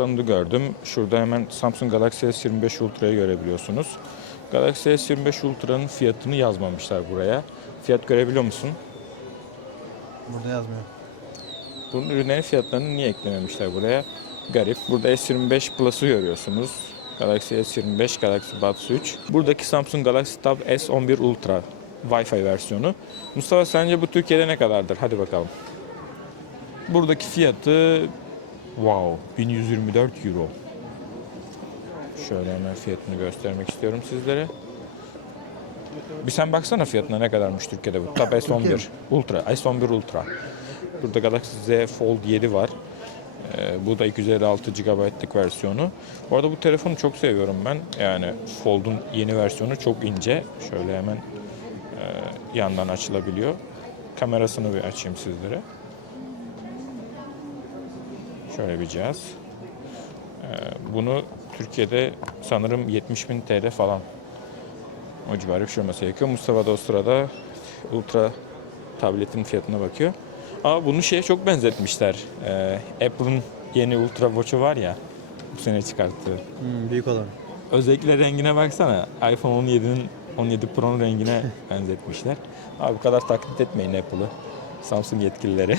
standı gördüm. Şurada hemen Samsung Galaxy S25 Ultra'yı görebiliyorsunuz. Galaxy S25 Ultra'nın fiyatını yazmamışlar buraya. Fiyat görebiliyor musun? Burada yazmıyor. Bunun ürünlerin fiyatlarını niye eklememişler buraya? Garip. Burada S25 Plus'ı görüyorsunuz. Galaxy S25, Galaxy Buds 3. Buradaki Samsung Galaxy Tab S11 Ultra Wi-Fi versiyonu. Mustafa sence bu Türkiye'de ne kadardır? Hadi bakalım. Buradaki fiyatı 1124 euro. Şöyle hemen fiyatını göstermek istiyorum sizlere. Bir sen baksana fiyatına ne kadarmış Türkiye'de bu. Tab S11 Ultra, S11 Ultra. Burada Galaxy Z Fold 7 var. Bu da 256 GB'lık versiyonu. Bu arada bu telefonu çok seviyorum ben. Yani Fold'un yeni versiyonu çok ince. Şöyle hemen yandan açılabiliyor. Kamerasını bir açayım sizlere. Şöyle bir cihaz. Bunu Türkiye'de sanırım 70.000 TL falan. O civarı bir şey olması gerekiyor. Mustafa da o sırada Ultra tabletin fiyatına bakıyor. Ama bunu şeye çok benzetmişler. Apple'ın yeni Ultra Watch'u var ya, bu sene çıkarttığı. Büyük olan. Özellikle rengine baksana. iPhone 17 Pro'nun rengine benzetmişler. Abi bu kadar taklit etmeyin Apple'ı. Samsung yetkilileri.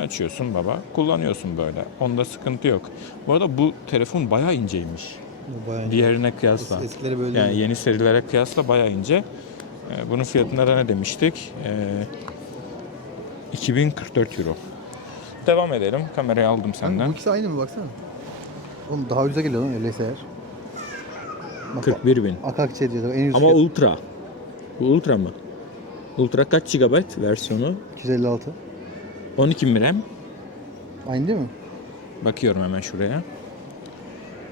Açıyorsun baba, kullanıyorsun böyle. Onda sıkıntı yok. Bu arada bu telefon bayağı inceymiş. Bayağı Diğerine kıyasla. Eskileri böyle Yani değil. yeni serilere kıyasla bayağı ince. Bunun fiyatına da ne demiştik? 2044 euro. Devam edelim. Kamerayı aldım Kanka, senden. bu ikisi aynı mı baksana? Oğlum daha ucuza geliyor lan öyleyse eğer. Bak, 41.000. Akakçe diyor. En ucuz Ama fiyat. Ultra. Bu Ultra mı? Ultra kaç GB versiyonu? 256. 12 mi RAM? Aynı değil mi? Bakıyorum hemen şuraya.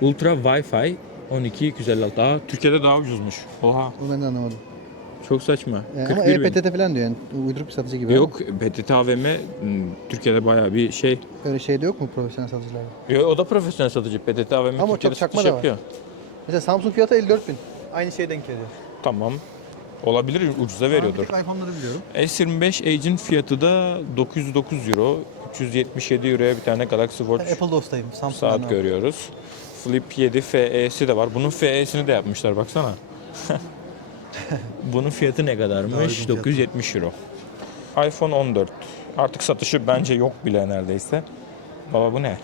Ultra Wi-Fi 12 256. Aa, Türkiye'de daha ucuzmuş. Oha. Bunu ben de anlamadım. Çok saçma. Ama 41.000. EPTT falan diyor yani. Uyduruk bir satıcı gibi. Yok, PTT AVM Türkiye'de bayağı bir şey. Ama öyle şey de yok mu profesyonel satıcılarda? Yo, o da profesyonel satıcı. PTT AVM Ama Türkiye'de çok çakma satış da var. yapıyor. Mesela Samsung fiyatı 54.000. Aynı şeye denk geliyor. Tamam. Olabilir, ucuza veriyordur. Ben iPhone'ları biliyorum. S25 Edge'in fiyatı da 909 euro. 377 euroya bir tane Galaxy Watch Ben Apple dostayım. saat görüyoruz. Flip 7 FE'si de var. Bunun FE'sini de yapmışlar baksana. Bunun fiyatı ne kadarmış? 970 euro. iPhone 14. Artık satışı bence yok bile neredeyse. Baba bu ne?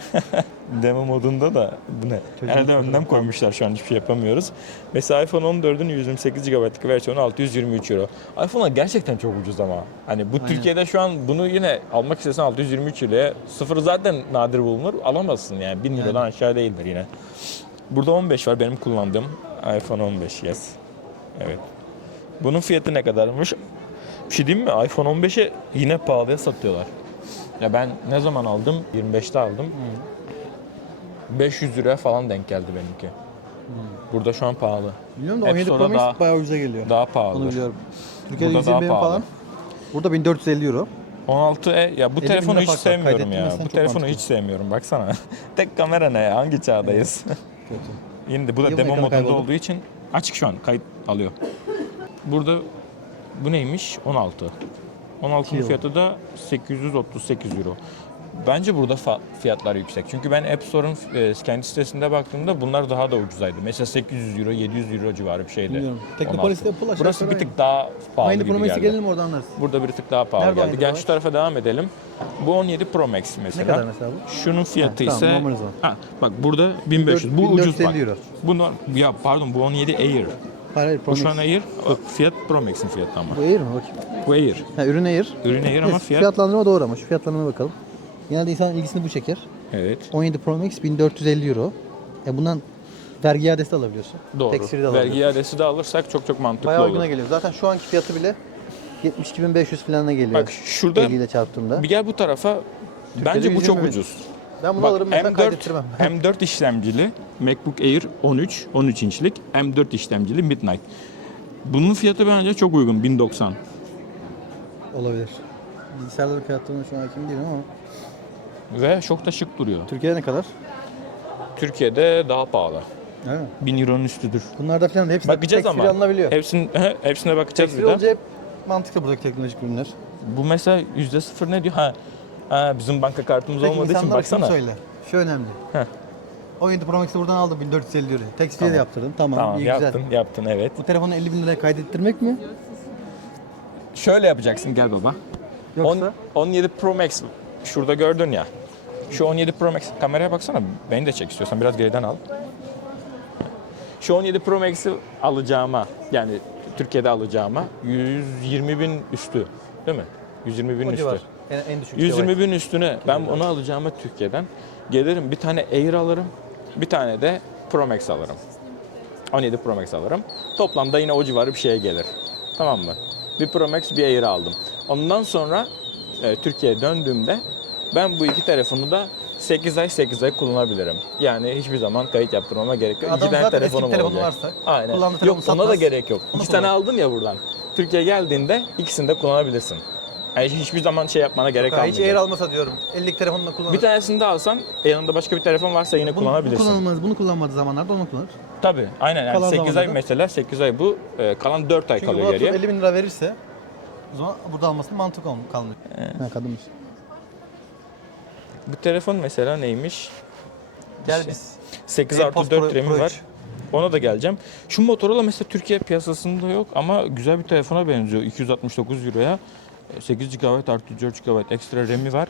Demo modunda da bu ne? Herhalde önden koymuşlar, şu an hiçbir şey yapamıyoruz. Mesela iPhone 14'ün 128 GB'lık versiyonu 623 euro. iPhone'lar gerçekten çok ucuz ama. Hani bu Aynen. Türkiye'de şu an bunu yine almak istesen 623 euroya, sıfırı zaten nadir bulunur, alamazsın yani. 1000 Euro'dan aşağı değildir yine. Burada 15 var benim kullandığım iPhone 15 yes. Evet. Bunun fiyatı ne kadarmış? Bir şey diyeyim mi? iPhone 15'e yine pahalıya satıyorlar. Ya ben ne zaman aldım? 25'te aldım. 500 liraya falan denk geldi benimki. Burada şu an pahalı. Biliyorum da App 17 Store'da Pro Max daha- bayağı ucuza geliyor. Daha Onu pahalı. biliyorum. Türkiye'de Burada daha 120 pahalı. falan. Burada 1450 euro. 16 ya bu 50 telefonu bin hiç fark var. sevmiyorum ya. Kaydettirmezsen Bu çok telefonu mantıklı. hiç sevmiyorum. Baksana. Tek kamera ne ya? Hangi çağdayız? Kötü. Yine de bu da Niye bu demo ekranı modunda kayboldu? olduğu için açık şu an. Kayıt alıyor. Burada bu neymiş? 16. 16'nın euro. fiyatı da 838 euro. Bence burada fiyatlar yüksek. Çünkü ben App Store'un kendi sitesinde baktığımda bunlar daha da ucuzaydı. Mesela 800 euro, 700 euro civarı bir şeydi. Bilmiyorum. 16. Teknopolis'te Apple aşağı Burası bir yukarı tık daha pahalı aynı gibi Pro Max'e geldi. gelelim oradan anlarız. Burada bir tık daha pahalı Nerede geldi. aynı Gel var? şu tarafa devam edelim. Bu 17 Pro Max mesela. Ne kadar mesela bu? Şunun fiyatı Ha, tamam, ise normal o zaman. bak burada 1500. Bu ucuz bak. 1450 euro. Bu ya pardon, bu 17 Air. Hayır, Pro Bu şu Max. an Air. Fiyat Pro Max'in fiyatı ama. Bu Air mi? Bakayım. Bu Air. Ha, ürün Air. Ürün Air ama fiyat. Fiyatlandırma doğru ama şu fiyatlandırmaya bakalım. Genelde insan ilgisini bu çeker. Evet. 17 Pro Max 1450 euro. Bundan vergi iadesi de alabiliyorsun. Doğru. Tax free de alabiliyorsun. Vergi iadesi de alırsak çok mantıklı Bayağı olur. uyguna geliyor. Zaten şu anki fiyatı bile 72.500 falanına geliyor. Bak şurada 50 ile çarptığımda. bir gel bu tarafa. Bence bu çok 120 bin. ucuz. Ben bunu Bak, alırım mesela M4, kaydettirmem. M4 işlemcili MacBook Air 13 inçlik M4 işlemcili Midnight. Bunun fiyatı bence çok uygun, 1090. Olabilir. Bilgisayarların fiyatlarına şu an hakim değilim ama. Ve çok da şık duruyor. Türkiye'de ne kadar? Türkiye'de daha pahalı. Değil mi? 1000 euronun üstüdür. Bunlarda falan hepsi Bakacağız tax free ama. alınabiliyor. Hepsine bakacağız Tax bir free de. olunca hep mantıklı buradaki teknolojik ürünler. Bu mesela %0 ne diyor? Ha, bizim banka kartımız Peki olmadığı için insanlara şunu baksana. söyle. Şu önemli. Heh. 17 Pro Max'i buradan aldım 1450 liraya. Tekstil de yaptırdım. Tamam, Tamam iyi yaptın, güzel. yaptın evet. Bu telefonu 50 bin liraya kaydettirmek mi? Şöyle yapacaksın gel baba. Yoksa? 17 Pro Max şurada gördün ya. Şu 17 Pro Max kameraya baksana. Beni de çek istiyorsan biraz geriden al. Şu 17 Pro Max'i alacağıma yani Türkiye'de alacağıma 120 bin üstü değil mi? 120 bin O üstü. civar. En düşük 120 bin üstüne ben onu alacağıma Türkiye'den gelirim bir tane Air alırım. Bir tane de Pro Max alırım. 17 Pro Max alırım. Toplamda yine o civarı bir şeye gelir. Tamam mı? Bir Pro Max bir Air aldım. Ondan sonra Türkiye'ye döndüğümde ben bu iki telefonu da 8 ay kullanabilirim. Yani hiçbir zaman kayıt yaptırmama gerek yok. Adam İki tane zaten eski telefonum telefonu olacak. varsa Aynen. kullandığı Yok telefonu ona da satmaz. gerek yok. Onu İki tane kullanır. aldın ya buradan. Türkiye'ye geldiğinde ikisini de kullanabilirsin. Yani hiçbir zaman şey yapmana gerek Hiç kalmayacak. Air almasa diyorum. 50'lik telefonla kullanır. Bir tanesini de alsan yanında başka bir telefon varsa yine Bu kullanabilirsin. kullanılmaz. Bunu kullanmadığı zamanlarda onu kullanır. Tabii aynen yani Kalan 8 ay zamanlarda- mesela 8 ay bu kalan 4 ay Çünkü kalıyor bu geriye. 50 bin lira verirse o zaman burada almasının mantık kalmıyor. Ha kadınmış. Bu telefon mesela neymiş? Gel Şey, biz. 8 AirPods artı 4 Pro RAM'i 3. var. Ona da geleceğim. Şu Motorola mesela Türkiye piyasasında yok ama güzel bir telefona benziyor. 269 euroya 8 GB artı 4 GB ekstra RAM'i var.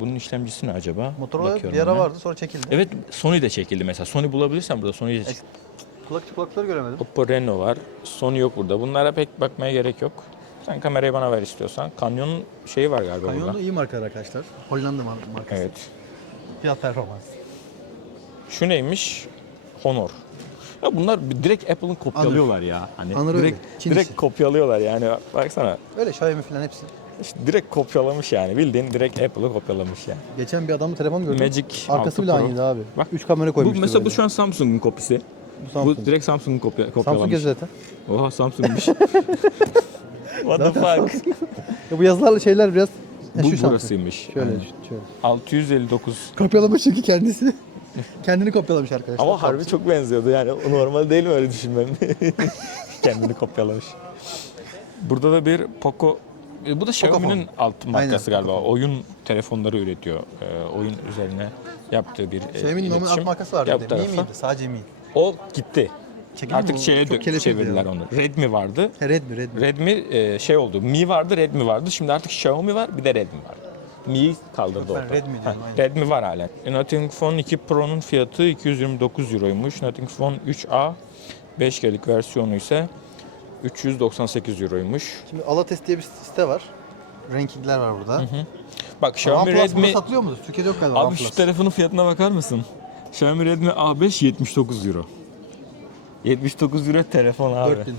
Bunun işlemcisi ne acaba? Motorola Bakıyorum bir ara hemen. vardı sonra çekildi. Evet Sony de çekildi mesela. Sony bulabilirsen burada Sony'yi de çek. Kulakları göremedim. Oppo Reno var. Sony yok burada. Bunlara pek bakmaya gerek yok. Sen kamerayı bana ver istiyorsan. Canon'un şeyi var galiba Canyon burada. da iyi markalar arkadaşlar. Hollanda markası. Evet. Fiyat performans. Şu neymiş? Honor. Ya bunlar direkt Apple'ın kopyalıyorlar ya. Hani Honor öyle, direkt Çin direkt işi. kopyalıyorlar yani. Baksana. Öyle Xiaomi falan hepsi. İşte direkt kopyalamış yani. Bildiğin direkt Apple'ı kopyalamış yani. Geçen bir adamın telefon gördüm. Magic Arkası 6 bile Pro. aynıydı abi. Bak. 3 kamera Bu koymuştu mesela böyle. bu şu an Samsung'un kopyası. Bu Samsung. Bu direkt Samsung'un kopyalamış. Samsung zaten. Oha Samsung'muş. What the Zaten fuck? Ya bu yazılarla şeyler biraz... Bu şu Samsung. burasıymış. Şöyle Aynen. şöyle. 659. Kopyalamış çünkü kendisi. Kendini kopyalamış arkadaşlar. Ama harbi çok benziyordu yani. O normal değil mi öyle düşünmem? Kendini kopyalamış. Burada da bir Poco. Bu da Xiaomi'nin alt markası Aynen, galiba. Oyun telefonları üretiyor. Oyun üzerine yaptığı bir Xiaomi'nin normal alt iletişim. markası vardı. Yaptı Bir de. Mi tarafa. miydi? Sadece Mi. O gitti. Çekildi Artık mi? şeye Çok kelepçeydi çevirdiler ya. onu. Redmi vardı. Redmi. Redmi şey oldu. Mi vardı, Redmi vardı. Şimdi artık Xiaomi var, bir de Redmi var. Mi'yi kaldırdı Ben orada. Redmi diyorum, Ha, aynen. Redmi var halen. Nothing Phone 2 Pro'nun fiyatı 229 euroymuş. Nothing Phone 3A 5G'lik versiyonu ise 398 euroymuş. Şimdi Alates diye bir site var. Rankingler var burada. Bak Xiaomi OnePlus burada Redmi... satılıyor mudur? Türkiye'de yok galiba Abi OnePlus. şu telefonun fiyatına bakar mısın? Xiaomi Redmi A5 79 euro. 79 euro telefon abi. 4000.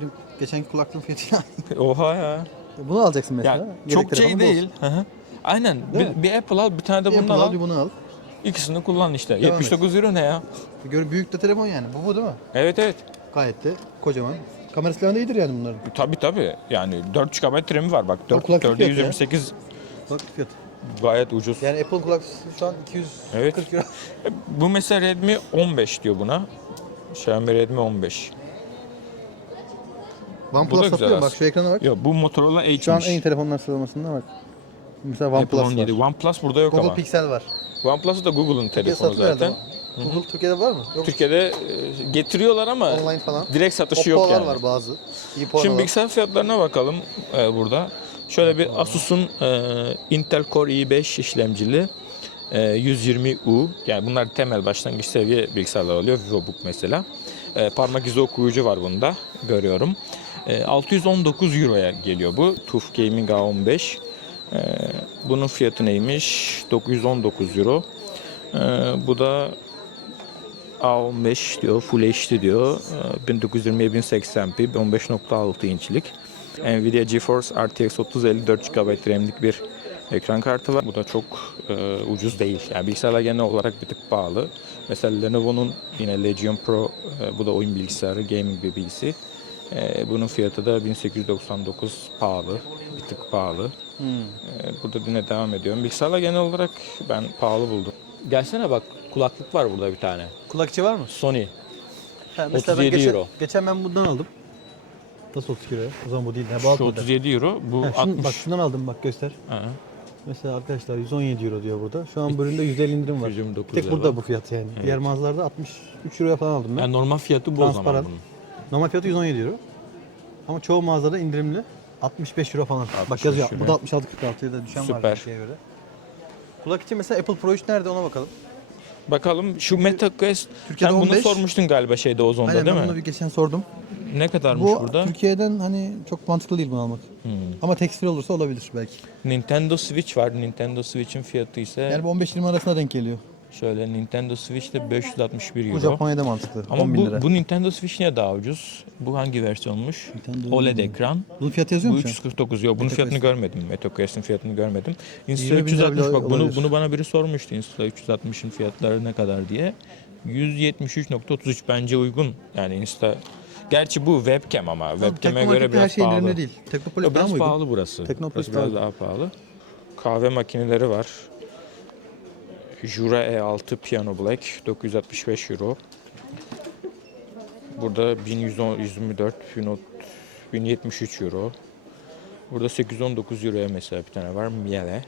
Dün geçenki kulaklığın fiyatı Oha ya. Bunu alacaksın mesela. Ya Yedek çok şey telefonun bu değil. olsun. Hı hı. Aynen. Değil mi? Bir Apple al, bir tane de Bir bundan Apple al, al. bir bunu al. İkisini kullan işte. Devam 79 euro ne ya? Gör büyük de telefon yani. Bu değil mi? Evet evet. Gayet de kocaman. Kamerası falan da iyidir yani bunların. Tabii. Yani 4 GB RAM'i var bak. Tam kulaklık 4'e fiyatı 128 Kulaklık fiyatı. gayet ucuz. Yani Apple kulaklığı şu an 240 Evet. euro. Bu mesela Redmi 15 diyor buna. Xiaomi Redmi 15. OnePlus güzel satıyor mu? Bak aslında. şu ekrana bak. Yok bu Motorola H'miş. Şu an en iyi telefonlar sıralamasında bak. Mesela Apple OnePlus 17. var. OnePlus burada yok Google ama. Pixel var. OnePlus da Google'un Türkiye'de telefonu satılıyor zaten. herhalde. Google Türkiye'de var mı? Yok. Türkiye'de getiriyorlar ama Online falan. direkt satışı yok Oppo'lar yani. var bazı. İyi puan Şimdi alan. bilgisayar fiyatlarına bakalım burada. Şöyle bir Asus'un Intel Core i5 işlemcili 120U. Yani bunlar temel başlangıç seviye bilgisayarlar oluyor. VivoBook mesela. Parmak izi okuyucu var bunda. Görüyorum. 619 euroya geliyor bu. TUF Gaming A15. Bunun fiyatı neymiş? 919 euro. Bu da A15 diyor, Full HD diyor. 1920 1080p, 15.6 inçlik. Nvidia GeForce RTX 3050 4 GB RAM'lik bir ekran kartı var. Bu da çok ucuz değil. Yani bilgisayarlar genel olarak bir tık pahalı. Mesela Lenovo'nun yine Legion Pro, bu da oyun bilgisayarı, gaming bir bilgisi. Bunun fiyatı da 1899 pahalı, bir tık pahalı. Burada yine devam ediyorum. Bilgisayarlar genel olarak ben pahalı buldum. Gelsene bak kulaklık var burada bir tane. Kulakçı var mı? Sony. Ha, mesela 37 geçen, euro. Geçen ben bundan aldım. Nasıl 32 euro? O zaman bu değil. Ha, bu alt Şu model. 37 euro, bu Ha, 60. bak şundan aldım bak göster. Ha. Mesela arkadaşlar 117 euro diyor burada. Şu an bu üründe 150 indirim var. 129 Tek euro. burada bu fiyat yani. Evet. Diğer mağazalarda 63 euroya falan aldım ben. Yani normal fiyatı bu o zaman Transparan. bunun. Normal fiyatı 117 euro. Ama çoğu mağazada indirimli. 65 euro falan. 65 Bak yazıyor. euro. Bu da 66-46'ya da düşen var Süper. bir şeye göre. Kulak için mesela Apple Pro 3 nerede ona bakalım. Bakalım şu MetaQuest, Türkiye'de sen bunu 15. sormuştun galiba şeyde Ozon'da Aynen değil ben mi? bunu bir geçen sordum. Ne kadarmış Bu burada? Türkiye'den hani çok mantıklı değil bunu almak. Ama tax free olursa olabilir belki. Nintendo Switch var. Nintendo Switch'in fiyatı ise Yani bu 15-20 arasına denk geliyor. şöyle Nintendo Switch'te 561 Bu euro. Japonya'da mantıklı. Ama 10 bin lira. bu Nintendo Switch niye daha ucuz? Bu hangi versiyonmuş? Nintendo OLED bilmiyorum. ekran. Bunun fiyatı yazıyor Bu mu şu an? 349. Yok bunun MetaQuest. fiyatını görmedim. MetaQuest'in fiyatını görmedim. Insta 20 bin lira 360 bile bak bunu olabilir. bunu bana biri sormuştu. Insta 360'ın fiyatları ne kadar diye. 173.33 bence uygun. Yani Insta gerçi bu webcam ama webcam'e göre Teknomarket'te her biraz şey pahalı. indirimli değil. Teknopolis Yok, daha biraz mı uygun? pahalı burası. Teknopolis Burası biraz daha daha pahalı. Kahve makineleri var. Jura E6 Piano Black 965 euro. Burada 1124 1073 euro. Burada 819 euroya mesela bir tane var. Miele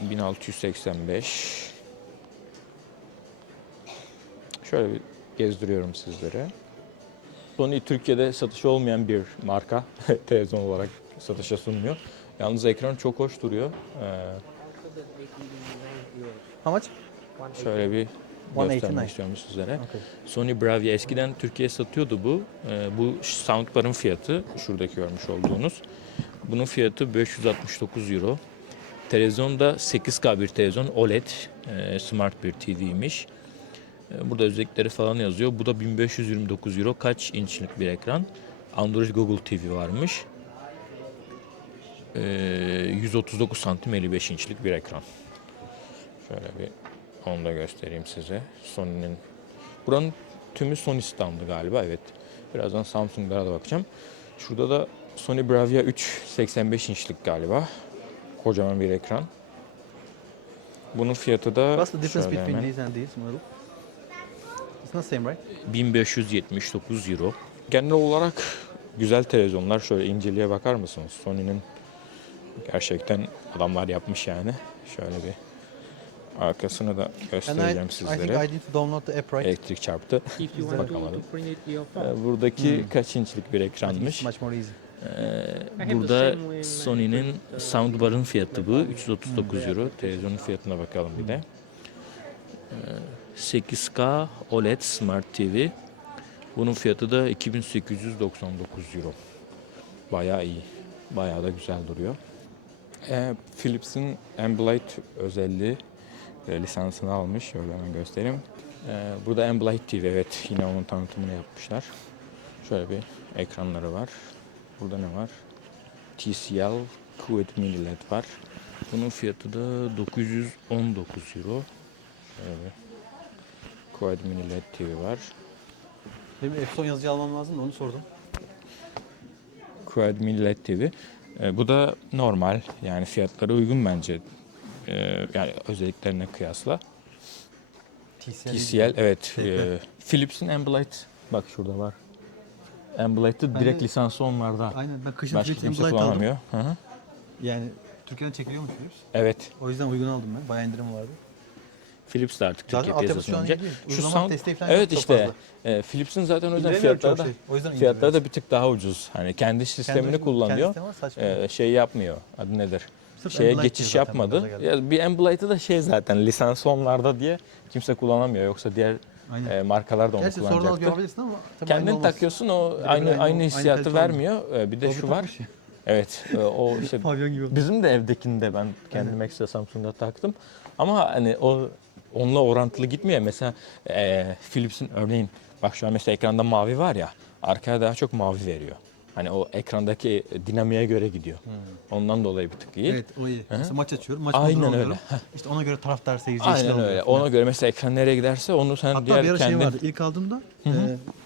1685. Şöyle bir gezdiriyorum sizlere. Sony Türkiye'de satışı olmayan bir marka. Televizyon olarak satışa sunmuyor. Yalnız ekran çok hoş duruyor. How much? Şöyle bir 189. göstermek istiyorum sizlere. Okay. Sony Bravia eskiden Türkiye'ye satıyordu bu. Bu soundbar'ın fiyatı şuradaki görmüş olduğunuz. Bunun fiyatı 569 euro. Televizyonda 8K bir televizyon OLED smart bir TV'ymiş. Burada özellikleri falan yazıyor. Bu da 1529 euro. Kaç inçlik bir ekran? Android Google TV varmış. 139 santim 55 inçlik bir ekran. Şöyle bir onu da göstereyim size. Sony'nin. Buranın tümü Sony standı galiba. Evet. Birazdan Samsung'lara da bakacağım. Şurada da Sony Bravia 3 85 inçlik galiba. Kocaman bir ekran. Bunun fiyatı da What's the difference şöyle between hemen these and these model? It's not same, right? 1579 euro. Genel olarak güzel televizyonlar. Şöyle inceliğe bakar mısınız? Sony'nin gerçekten adamlar yapmış yani. Şöyle bir arkasını da göstereceğim I think sizlere. I need to download the app, right? Elektrik çarptı. If you want to Bakamadım. print it to your phone. Buradaki kaç inçlik bir I think it's ekranmış? much more easy. Burada Sony'nin soundbar'ın fiyatı bu. 339 euro. Televizyonun fiyatına bakalım bir de. 8K OLED Smart TV. Bunun fiyatı da 2899 euro. Bayağı iyi. Bayağı da güzel duruyor. Philips'in Ambilight özelliği lisansını almış. Şöyle hemen göstereyim. Burada Ambilight TV, evet, yine onun tanıtımını yapmışlar. Şöyle bir ekranları var. Burada ne var? TCL QED Mini LED var. Bunun fiyatı da 919 euro. Şöyle bir QED Mini LED TV var. Benim Epson yazıcı almam lazım da onu sordum. QED Mini LED TV. Bu da normal, yani fiyatları uygun bence. Yani özelliklerine kıyasla. TCL, evet. Philips'in Ambilight, bak şurada var. Ambilight'ı Ben direkt de- lisansı onlarda. Aynen ben kışın Başka Philips kimse Ambilight aldım. kullanamıyor. Hı hı. Yani Türkiye'den çekiliyormuş Philips. Evet. O yüzden uygun aldım ben. Bayağı indirim vardı. Philips de artık Zaten Türkiye altyapısı şu piyasasına an iyi olacak. değil. Şu Uygulama sound, desteği falan evet yok çok işte fazla. Philips'in zaten o yüzden İndiremiyorum fiyatları çok da, şey. O yüzden fiyatları indiremiyorum. da bir tık daha ucuz. Hani kendi sistemini Kendi kullanıyor. sistemi var, saçma. Şey yapmıyor. Adı nedir? Sırf Şeye Ambilight geçiş diyor zaten yapmadı. gaza geldi. Ya bir Ambilight'ı da şey zaten lisansı onlarda diye kimse kullanamıyor. Yoksa diğer Aynen. markalar da onu Gerçi sonradan alıp kullanacaktı. yapabilirsin ama tabii aynı Kendin olmaz. takıyorsun, o Birebir aynı aynı hissiyatı kalite vermiyor. Bir de Dolby şu var. takmış ya. Evet, o işte Pavyon gibi oldu. bizim de evdekinde ben kendim ekstra Samsung'da taktım. Ama hani o onunla orantılı gitmiyor. Mesela Philips'in örneğin, bak şu an mesela ekranda mavi var ya, arkaya daha çok mavi veriyor. Hani o ekrandaki dinamiğe göre gidiyor. Ondan dolayı bir tık iyi. Evet o iyi. Mesela maç açıyorum. Maç Aynen modunu öyle. alıyorum. İşte ona göre taraftar seyirci eşliği Aynen oluyor öyle. falan. Ona göre mesela ekran nereye giderse onu sen Hatta diğer bir ara şey kendin... vardı. İlk aldığımda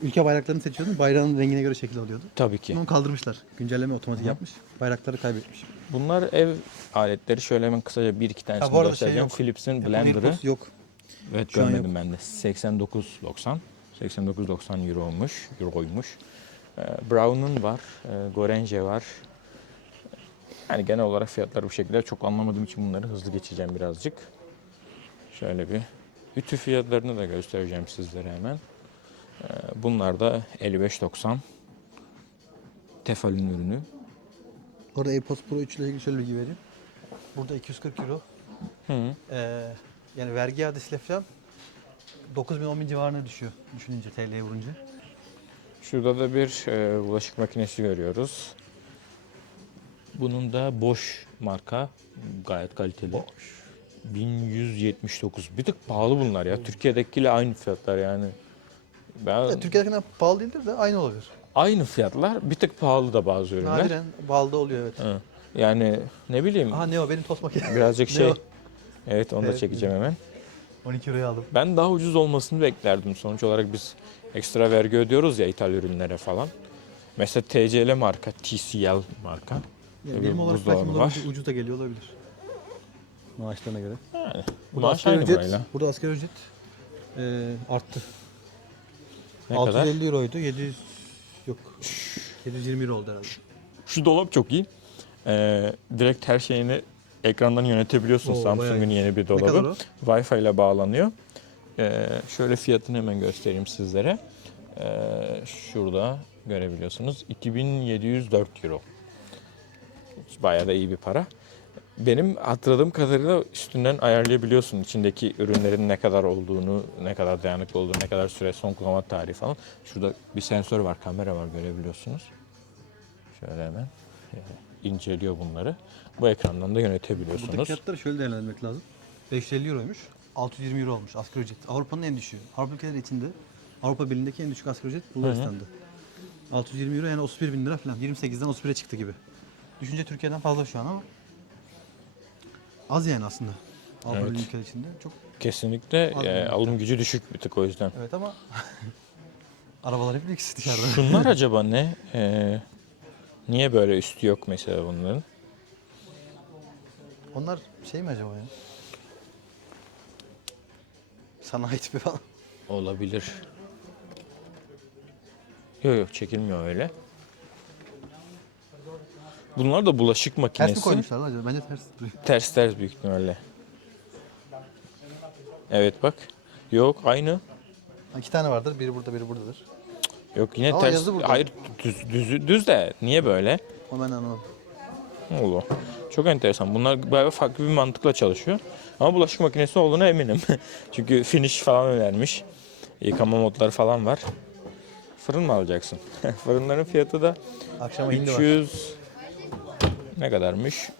ülke bayraklarını seçiyordum. Bayrağın rengine göre şekil alıyordu. Tabii ki. Onu kaldırmışlar. Güncelleme otomatik yapmış. Bayrakları kaybetmiş. Bunlar ev aletleri. Şöyle hemen kısaca bir iki tanesini bu arada şey göstereceğim. yok. Philips'in Apple Blender'ı. AirPods yok. Evet, Şu an görmedim ben de. 89.90. 89.90 euroymuş. Brown'un var. Gorenge var. Yani genel olarak fiyatları bu şekilde. Çok anlamadığım için bunları hızlı geçeceğim birazcık. Şöyle bir ütü fiyatlarını da göstereceğim sizlere hemen. Bunlar da 55.90. Tefal'in ürünü. Orada AirPods Pro 3 ile ilgili şöyle bilgi vereyim. Burada 240 euro. Hı. Yani vergi iadesiyle falan 9.000-10.000 civarına düşüyor. Düşününce TL'ye vurunca. Şurada da bir bulaşık makinesi görüyoruz. Bunun da Bosch marka. Gayet kaliteli. Bosch. 1179. Bir tık pahalı bunlar ya. Türkiye'dekiyle aynı fiyatlar yani. Ben Türkiye'dekinden pahalı değildir de aynı olabilir. aynı fiyatlar, bir tık pahalı da bazı ürünler. Nadiren pahalı da oluyor evet. Hı. Yani ne bileyim Aha Neo benim tost makinesi. birazcık şey. Neo. Evet, onu da Evet. çekeceğim hemen. 12 euroya aldım. Ben daha ucuz olmasını beklerdim. Sonuç olarak biz ekstra vergi ödüyoruz ya ithal ürünlere falan. Mesela TCL marka, TCL marka. Yani Bir birim olarak belki buzdolabı bunlar var. ucuz da geliyor olabilir. Maaşlarına göre. Yani Burada maaş asgari aynı ücret, burayla. burada asgari ücret arttı. Ne kadar? 650 euroydu. 700 yok. 720 euro oldu herhalde. Şu dolap çok iyi. Direkt her şeyini ekrandan yönetebiliyorsun. Oo, bayağı Samsung'un iyi. yeni bir Ne kadar dolabı. o? Wi-Fi ile bağlanıyor. Şöyle fiyatını hemen göstereyim sizlere. Şurada görebiliyorsunuz. 2704 euro. Bayağı da iyi bir para. Benim hatırladığım kadarıyla üstünden ayarlayabiliyorsun içindeki ürünlerin ne kadar olduğunu, ne kadar dayanıklı olduğunu, ne kadar süre son kullanma tarihi falan. Şurada bir sensör var, kamera var, görebiliyorsunuz. Şöyle hemen inceliyor bunları. Bu ekrandan da Buradaki yönetebiliyorsunuz. fiyatları şöyle değerlendirmek lazım. 550 euroymuş. 620 euro olmuş asgari ücret. Avrupa'nın en düşüğü. Avrupa ülkeleri içinde Avrupa Birliği'ndeki en düşük asgari ücret Bulgaristan'da. 620 euro yani 31 bin lira falan. 28'den 31'e çıktı gibi. Düşünce Türkiye'den fazla şu an ama az yani aslında. Avrupa Evet. Birliği ülkeleri içinde çok Kesinlikle Az bir alım gücü düşük bir tık o yüzden. evet ama arabalar hep lüks dışarıda. Şunlar acaba ne? Niye böyle üstü yok mesela bunların? Onlar şey mi acaba ya? Sanayi tipi falan. Olabilir. Yok yok, çekilmiyor öyle. Bunlar da bulaşık Ters mi makinesi. koymuşlar lan acaba? Bence ters duruyor. Ters büyük ihtimalle. Evet bak. Yok aynı. Ha, İki tane vardır. Biri burada, biri buradadır. Yok yine Ama ters. yazı burada. Hayır düz de niye böyle? Ama ben anlamadım. Ne oldu? Çok enteresan. Bunlar bayağı farklı bir mantıkla çalışıyor. Ama bulaşık makinesi olduğuna eminim. Çünkü finish falan önermiş. Yıkama modları falan var. Fırın mı alacaksın? Fırınların fiyatı da Akşama hindi var. 300 ne kadarmış?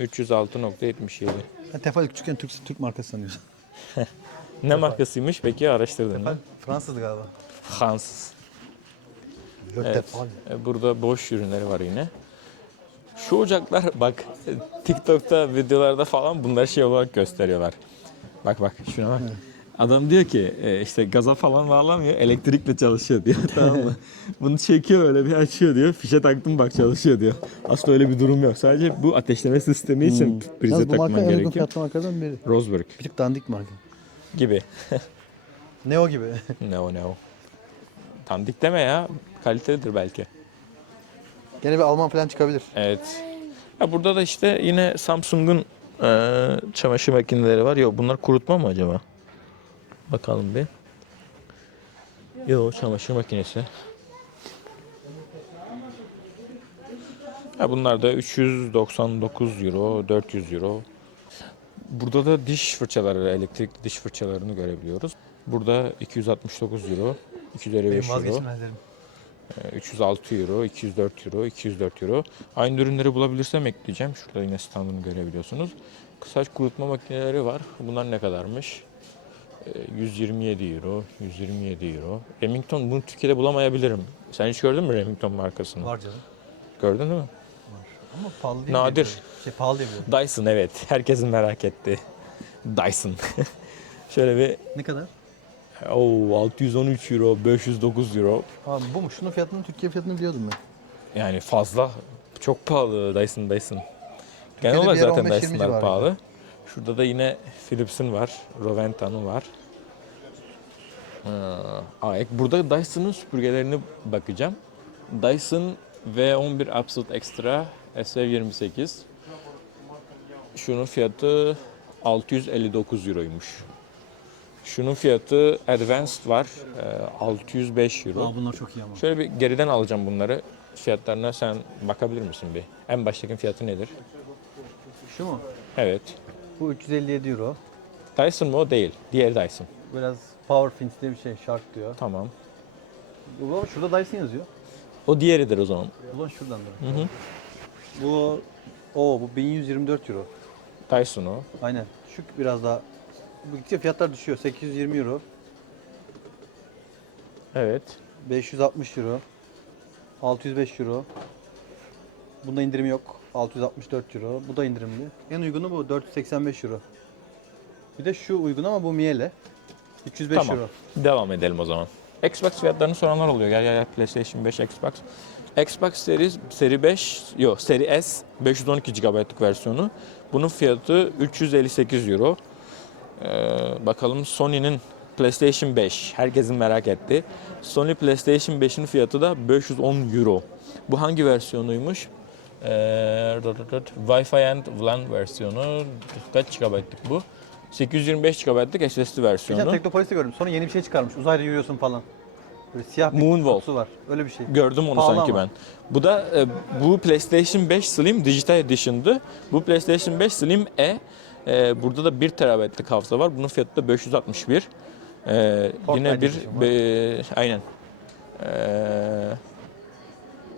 306.77. Ben Tefal küçükken Türk markası sanıyorsun. Ne markasıymış peki, araştırdın mı? Fransızdı galiba. Fransız. Le Evet. Tefal. Burada boş ürünleri var yine. Şu ocaklar bak, TikTok'ta videolarda falan bunları şey olarak gösteriyorlar. Bak şuna bak. Adam diyor ki işte gaza falan bağlamıyor, elektrikle çalışıyor diyor, tamam mı? Bunu çekiyor, öyle bir açıyor diyor. Fişe taktım bak çalışıyor diyor. Aslında öyle bir durum yok. Sadece bu ateşleme sistemi için prize Yalnız bu marka takman en uygun gerekiyor. fiyatlı markalardan biri. Rosberg Bir tık dandik marka. gibi. Neo gibi. No. Dandik deme ya. Kalitelidir belki. Gene bir Alman falan çıkabilir. Evet. Ha, burada da işte yine Samsung'un çamaşır makineleri var. Yok, bunlar kurutma mı acaba? Bakalım bir. Yok, çamaşır makinesi. Ha, bunlar da 399 euro, 400 euro. Burada da diş fırçaları, elektrikli diş fırçalarını görebiliyoruz. Burada 269 euro, 255 Benim euro. vazgeçilmezlerim. 306 euro, 204 euro, 204 euro. Aynı ürünleri bulabilirsem ekleyeceğim. Şurada yine standını görebiliyorsunuz. Saç kurutma makineleri var. Bunlar ne kadarmış? 127 euro, 127 euro. Remington, bunu Türkiye'de bulamayabilirim. Sen hiç gördün mü Remington markasını? Var canım. Gördün değil mi? Var. Ama pahalı değil Nadir. diye biliyorum. Pahalı diye biliyorum. Dyson, evet. Herkesin merak ettiği. Dyson. Şöyle bir Ne kadar? 613 euro, 509 euro. Abi bu mu? Şunun fiyatını, Türkiye fiyatını biliyordum ben. Yani fazla. Çok pahalı Dyson. Genel Türkiye'de olarak bir yer zaten 15-20 Dyson'lar civarıydı. pahalı. Şurada da yine Philips'in var. Roventa'nın var. Burada Dyson'ın süpürgelerine bakacağım. Dyson V11 Absolute Extra SF28. Şunun fiyatı 659 euroymuş. Şunun fiyatı Advanced var, 605 euro. Aa, bunlar çok iyi ama. Şöyle bir geriden alacağım bunları. Fiyatlarına sen bakabilir misin bir? En baştaki fiyatı nedir? Şu mu? Evet. Bu 357 euro. Dyson mu o? Değil. Diğeri Dyson. Biraz Power Fins diye bir şey. Shark diyor. Tamam. Şurada Dyson yazıyor. O diğeridir o zaman. Ulan şuradan da. Hı hı. Bu 1124 euro. Dyson o. Aynen. Şu biraz daha. Bu gittikçe fiyatlar düşüyor. 820 euro. Evet. 560 euro. 605 euro. Bunda indirim yok. 664 euro. Bu da indirimli. En uygunu bu 485 euro. Bir de şu uygun ama bu Miele. 305 Tamam. euro. Devam edelim o zaman. Xbox fiyatlarını soranlar oluyor. Gel PlayStation 5, Xbox. Xbox Seri 5, yok Seri S 512 GB'lık versiyonu. Bunun fiyatı 358 euro. Bakalım Sony'nin PlayStation 5. Herkesin merak ettiği. Sony PlayStation 5'in fiyatı da 510 euro. Bu hangi versiyonuymuş? Wi-Fi and WLAN versiyonu. Kaç GB'lık bu? 825 GB'lık SSD Geçen versiyonu. Teknopolis'te gördüm. Sonra yeni bir şey çıkarmış. Uzayda yürüyorsun falan. Böyle siyah bir Moonwalk. kutusu var. Öyle bir şey. Gördüm onu Pahalı sanki ama. ben. Bu da bu PlayStation 5 Slim Digital Edition'dı. Bu PlayStation 5 Slim E. Burada da 1 TB'lık hafıza var. Bunun fiyatı da 561. Yine bir Edition var. aynen.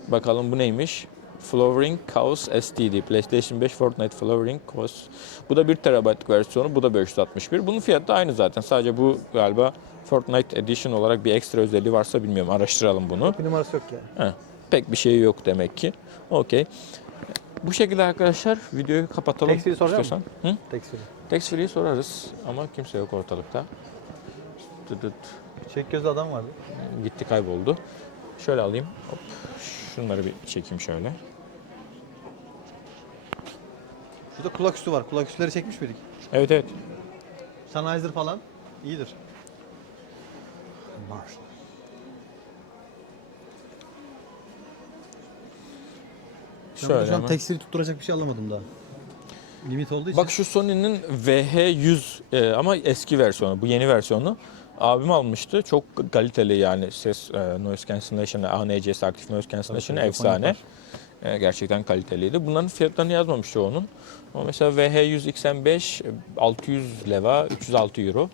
Bakalım bu neymiş? Flowering Chaos STD. PlayStation 5 Fortnite Flowering Chaos. Bu da 1 TB'lık versiyonu. Bu da 561. Bunun fiyatı da aynı zaten. Sadece bu galiba Fortnite Edition olarak bir ekstra özelliği varsa bilmiyorum. Araştıralım bunu. Bir numarası yok yani. Pek bir şey yok demek ki. Okey. Bu şekilde arkadaşlar videoyu kapatalım. Tax free soracak istiyorsan. Hı? Tekstil. Tax free sorarız ama kimse yok ortalıkta. Çek gözlü adam vardı. Gitti kayboldu. Şöyle alayım. Hop. Şunları bir çekeyim şöyle. Şurada kulak üstü var. Kulak üstleri çekmiş miydik? Evet evet. Sennheiser falan iyidir. Marshall. Ben burada Şöyle şu an hemen. tekstili tutturacak bir şey alamadım daha. Limit olduğu için. Bak şu Sony'nin VH100 ama eski versiyonu. Bu yeni versiyonu. Abim almıştı. Çok kaliteli yani ses noise cancellation, ANC'si aktif noise cancellation Tabii, efsane. yapar. Gerçekten kaliteliydi. Bunların fiyatlarını yazmamış çoğunun. Ama mesela VH100 XM5 600 leva 306 euro.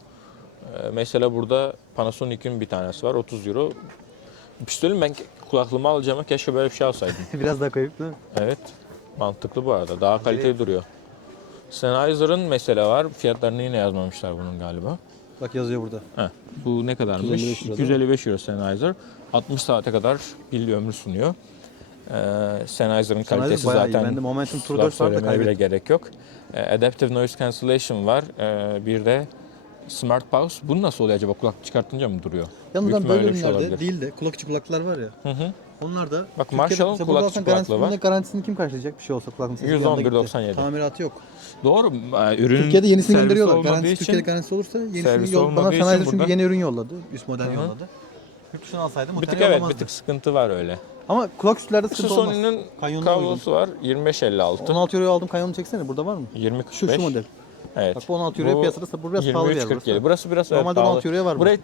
Mesela burada Panasonic'in bir tanesi var 30 euro. Bir şey söyleyeyim ben kulaklığımı alacağıma keşke böyle bir şey alsaydım. Biraz daha koyup değil mi? Evet. Mantıklı bu arada. Daha kaliteli duruyor. Sennheiser'ın mesela var. Fiyatlarını yine yazmamışlar bunun galiba. Bak yazıyor burada. Heh, bu ne kadarmış? 255 euro, 255 euro Sennheiser. 60 saate kadar pil ömrü sunuyor. Sennheiser'ın kalitesi bayağı iyi. zaten Bende Momentum Pro laf 4 var da söylemeye bile kaybettim. gerek yok. Adaptive Noise Cancellation var. Bir de Smart Pause. Bu nasıl oluyor acaba? Kulak çıkartınca mı duruyor? Yalnız Büyük ben ihtimalle böyle öyle bir şey ürünlerde olabilir. değil de kulak içi kulaklar var ya. Hı hı. Onlar da Bak, Türkiye'de Marshall'ın mesela kulak burada içi alsan kulaklığı var. bunun garantisini kim karşılayacak bir şey olsa kulaklığın sesi bir anda 111.97. gitti. Tamiratı yok. Doğru. Ürün Türkiye'de yenisini servisi gönderiyorlar. olmadığı Garantisi için- Türkiye'de garantisi olursa servisi yenisini bana olmadığı için Sennheiser çünkü burada- yeni ürün yolladı. Üst model Hı hı. yolladı. Yurt dışına alsaydım bir tık muhtemelen evet olmazdı. bir tık sıkıntı var öyle. Ama kulak üstlerde Şu sıkıntı olmaz. Sony'nin Kanyonuna uygun. kablosu var 2556. 16 euroya aldım kanyonu çeksene burada var mı? 2045. Şu model. Evet. Bak bu 16 euroya piyasada bu biraz pahalı bir yer 23.47. burası. Burası biraz Normalde pahalı. 16 euroya var bu. Burayı